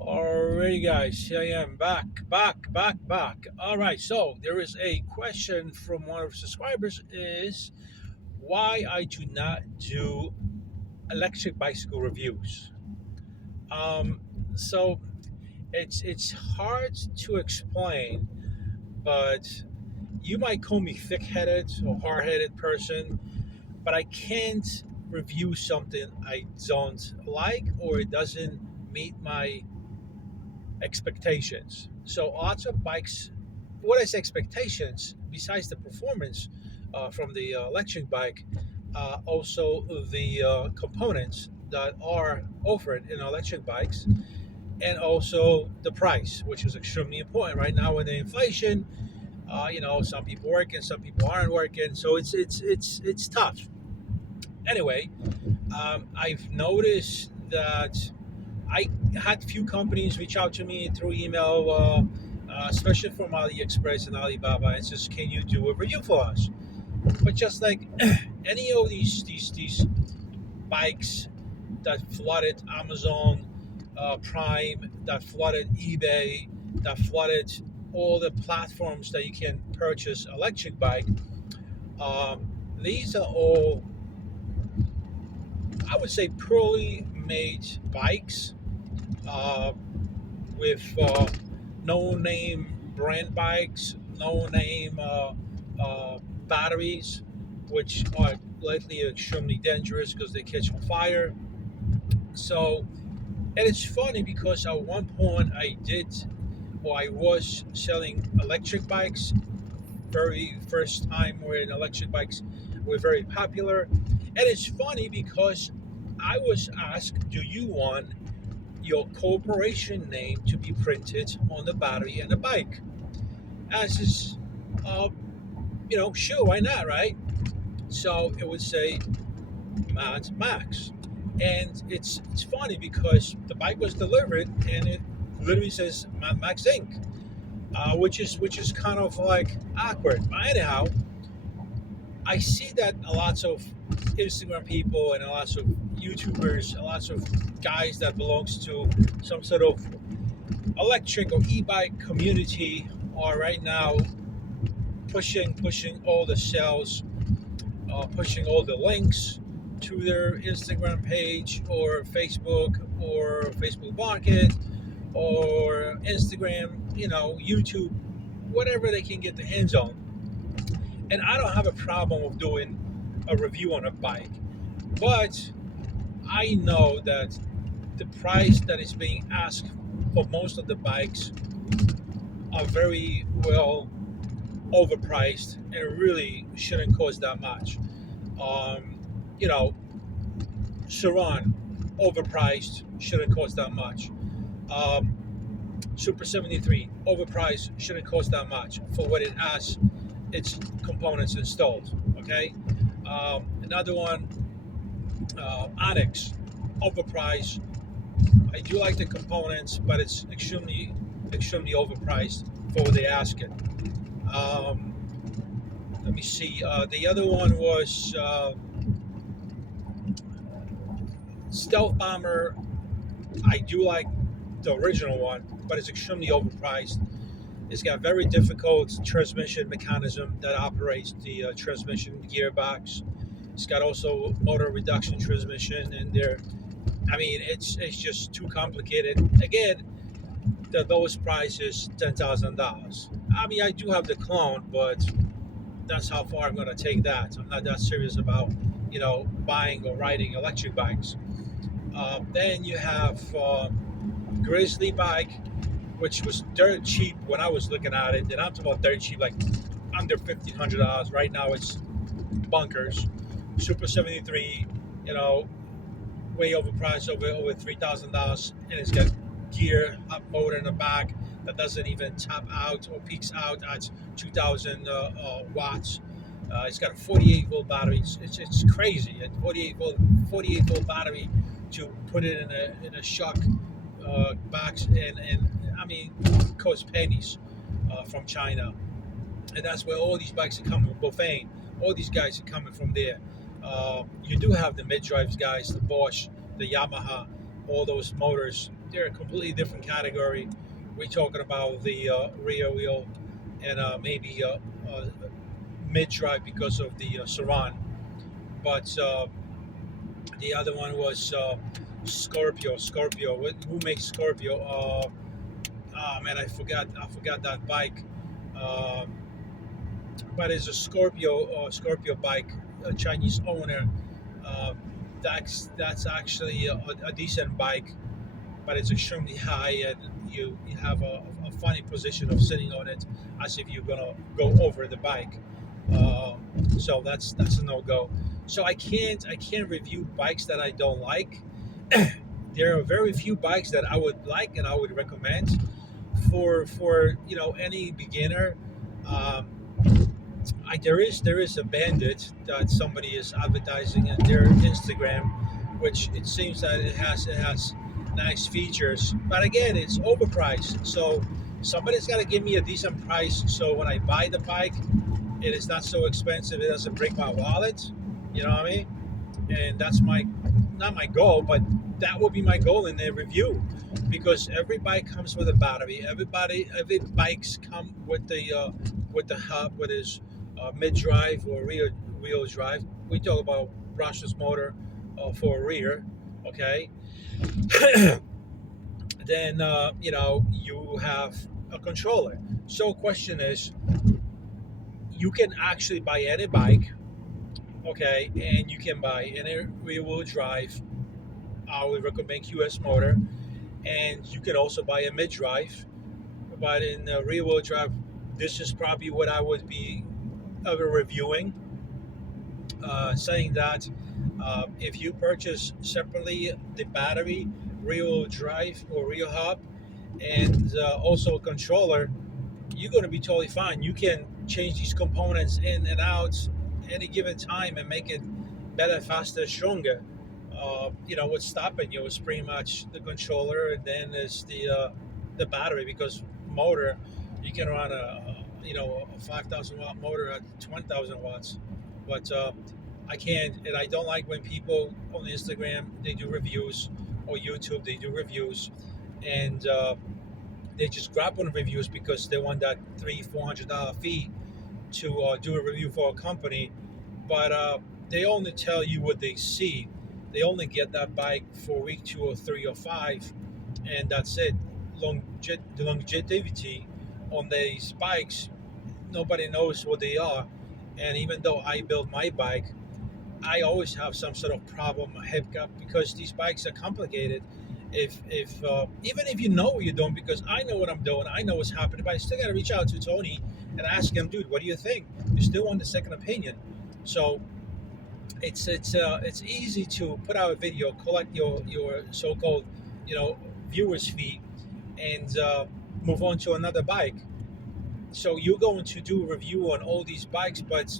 Alrighty, guys, here I am back. All right, so there is a question from one of our subscribers: is why I do not do electric bicycle reviews. Um, so it's hard to explain, but you might call me thick-headed or hard-headed person, but I can't review something I don't like or it doesn't meet my expectations. So lots of bikes, what is expectations besides the performance from the electric bike, also the components that are offered in electric bikes, and also the price, which is extremely important right now with the inflation. Some people working, some people aren't working, so it's tough. Anyway, I've noticed that I had few companies reach out to me through email, especially from AliExpress and Alibaba, and says, "Can you do a review for us?" But just like any of these bikes that flooded Amazon Prime, that flooded eBay, that flooded all the platforms that you can purchase electric bike, um, these are all, I would say, poorly made bikes. Uh, with no name brand bikes, no name batteries, which are likely extremely dangerous because they catch on fire. So, and it's funny because at one point I was selling electric bikes, very first time when electric bikes were very popular. And it's funny because I was asked, do you want your corporation name to be printed on the battery and the bike? As is, uh, sure, why not, right? So it would say Mad Max, and it's funny because the bike was delivered and it literally says Mad Max Inc., which is kind of like awkward. But anyhow, I see that a lots of Instagram people and a lots of YouTubers, a lots of guys that belongs to some sort of electric or e-bike community are right now pushing all the sales, pushing all the links to their Instagram page or Facebook Market or Instagram, YouTube, whatever they can get their hands on. And I don't have a problem with doing a review on a bike, but I know that the price that is being asked for most of the bikes are very well overpriced and really shouldn't cost that much. Um, you know, Saran, overpriced, shouldn't cost that much. Um, Super 73, overpriced, shouldn't cost that much for what it has, its components installed. Okay. Another one, Onyx, overpriced. I do like the components, but it's extremely overpriced for what they ask it. Um, Let me see. The other one was Stealth Bomber. I do like the original one, but it's extremely overpriced. It's got very difficult transmission mechanism that operates the transmission gearbox. It's got also motor reduction transmission in there. I mean, it's just too complicated. Again, the lowest price is $10,000. I mean, I do have the clone, but that's how far I'm going to take that. I'm not that serious about, buying or riding electric bikes. Then you have Grizzly bike, which was dirt cheap when I was looking at it. And I'm talking about dirt cheap, like under $1,500. Right now it's bunkers. Super 73, you know, way overpriced, over $3,000, and it's got gear up motor in the back that doesn't even top out or peaks out at 2,000 watts. It's got a 48-volt battery. It's crazy. A 48-volt battery to put it in a shock box, and I mean, it costs pennies from China, and that's where all these bikes are coming. Bofane, all these guys are coming from there. You do have the mid-drives guys, the Bosch, the Yamaha, all those motors. They're a completely different category. We're talking about the rear wheel and maybe mid-drive because of the Saran. But the other one was Scorpio. Scorpio. Who makes Scorpio? Oh man, I forgot that bike. Um, but it's a Scorpio bike, a Chinese owner. Uh, that's actually a decent bike, but it's extremely high, and you have a funny position of sitting on it, as if you're gonna go over the bike. Uh, so that's a no go. So I can't review bikes that I don't like. There are very few bikes that I would like and I would recommend for any beginner. Um, there is a bandit that somebody is advertising in their Instagram, which it seems that it has nice features, but again, it's overpriced. So somebody's got to give me a decent price. So when I buy the bike, it is not so expensive. It doesn't break my wallet. You know what I mean? And that's my not my goal, but that will be my goal in the review, because every bike comes with a battery. Every bikes come with the hub, with his mid drive or rear wheel drive. We talk about brushless motor for rear, okay. Then you have a controller. So question is, you can actually buy any bike, okay, and you can buy any rear wheel drive. I would recommend QS motor, and you can also buy a mid drive. But in rear wheel drive, this is probably what I would be ever reviewing, saying that if you purchase separately the battery, rear wheel drive or rear hub, and also a controller, you're going to be totally fine. You can change these components in and out any given time and make it better, faster, stronger. What's stopping you is pretty much the controller, and then is the battery, because motor, you can run a 5,000 watt motor at 20,000 watts, but I can't, and I don't like when people on Instagram they do reviews, or YouTube they do reviews, and they just grab on reviews because they want that $300-400 fee to do a review for a company, but they only tell you what they see. They only get that bike for week 2 or 3 or 5, and that's it. The longevity on these bikes, nobody knows what they are. And even though I build my bike, I always have some sort of problem, a hiccup, because these bikes are complicated. If Even if you know what you're doing, because I know what I'm doing, I know what's happening, but I still got to reach out to Tony and ask him, dude, what do you think? You still want the second opinion. So it's easy to put out a video, collect your so-called viewers fee, and move on to another bike. So you're going to do a review on all these bikes, but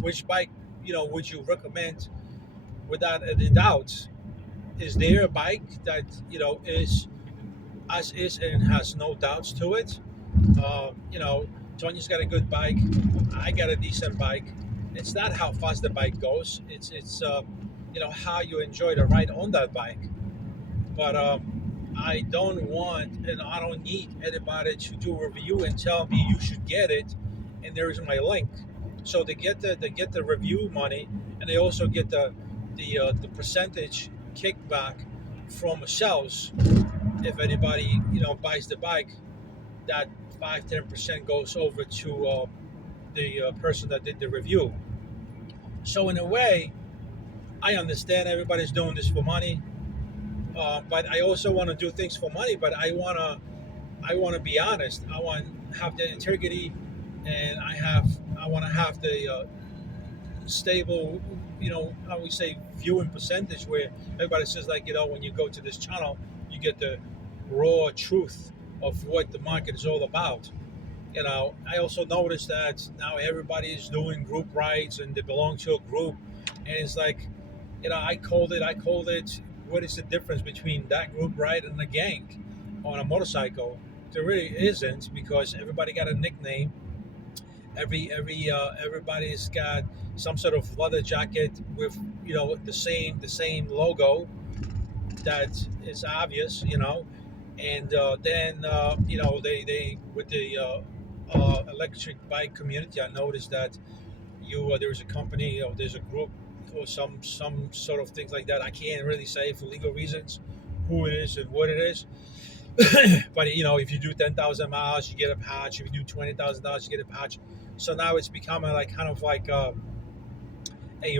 which bike would you recommend without any doubt? Is there a bike that is as is and has no doubts to it? uh, you know Tony's got a good bike, I got a decent bike. It's not how fast the bike goes, it's how you enjoy the ride on that bike. But I don't want and I don't need anybody to do a review and tell me you should get it, and there is my link. So they get the review money, and they also get the percentage kickback from sales. If anybody buys the bike, that 5-10% goes over to the person that did the review. So in a way, I understand everybody's doing this for money, but I also want to do things for money. But I want to be honest. I want to have the integrity, and I want to have the stable, I would say, viewing percentage, where everybody says, like, when you go to this channel, you get the raw truth of what the market is all about. I also noticed that now everybody is doing group rides and they belong to a group, and it's like, I called it. What is the difference between that group ride and a gang on a motorcycle? There really isn't, because everybody got a nickname. Everybody's got some sort of leather jacket with the same logo that is obvious, and then they with the electric bike community. I noticed that there's a company, or there's a group, or some sort of things like that. I can't really say for legal reasons who it is and what it is. But if you do 10,000 miles, you get a patch. If you do $20,000, you get a patch. So now it's becoming like kind of like a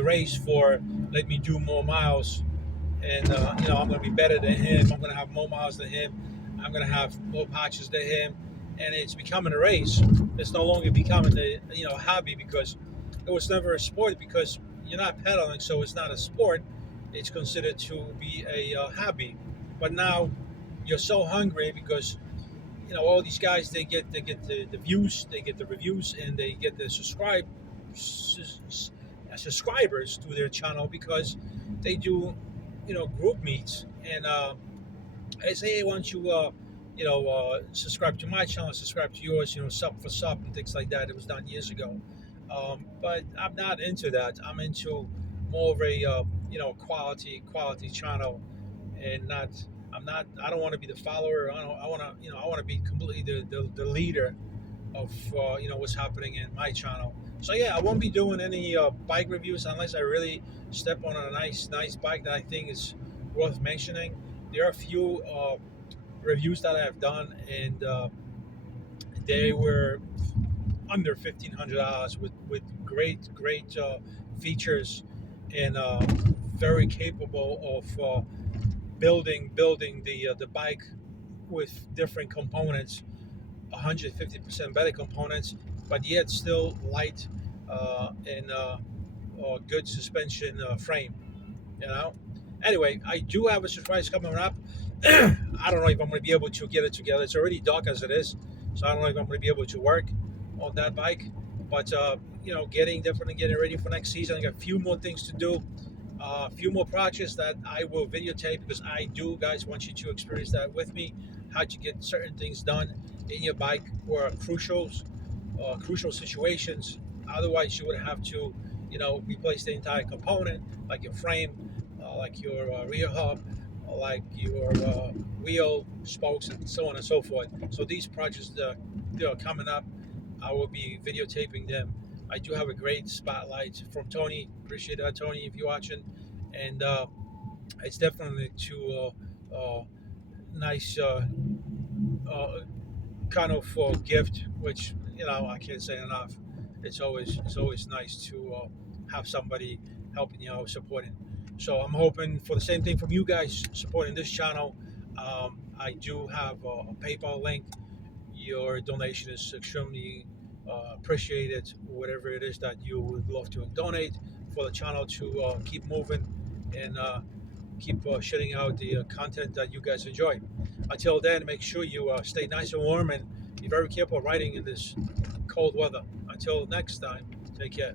race for, let me do more miles, and I'm going to be better than him. I'm going to have more miles than him. I'm going to have more patches than him, and it's becoming a race. It's no longer becoming a hobby, because it was never a sport, because you're not pedaling, so it's not a sport. It's considered to be a hobby. But now you're so hungry, because all these guys, they get the views, they get the reviews, and they get the subscribers to their channel, because they do group meets, and I say, hey, why don't you subscribe to my channel, subscribe to yours, sub for sub and things like that. It was done years ago, but I'm not into that. I'm into more of a quality channel, and not. I'm not. I don't want to be the follower. I want to. I want to be completely the leader of what's happening in my channel. So yeah, I won't be doing any bike reviews unless I really step on a nice bike that I think is worth mentioning. There are a few reviews that I have done, and they were under $1,500 with great features, and very capable of building the bike with different components, 150% better components, but yet still light, and good suspension frame. You know. Anyway, I do have a surprise coming up. I don't know if I'm going to be able to get it together. It's already dark as it is, so I don't know if I'm going to be able to work on that bike. But definitely getting ready for next season. I got a few more things to do, a few more projects that I will videotape, because I do, guys, want you to experience that with me. How to get certain things done in your bike, or crucial situations. Otherwise, you would have to, replace the entire component, like your frame, like your rear hub, like your wheel spokes, and so on and so forth. So these projects, they are coming up. I will be videotaping them. I do have a great spotlight from Tony. Appreciate that, Tony, if you're watching. And it's definitely to nice uh, kind of gift, which I can't say enough. It's always nice to have somebody helping you out, supporting. So I'm hoping for the same thing from you guys supporting this channel. I do have a PayPal link. Your donation is extremely appreciated. Whatever it is that you would love to donate for the channel to keep moving, and keep shitting out the content that you guys enjoy. Until then, make sure you stay nice and warm, and be very careful riding in this cold weather. Until next time, take care.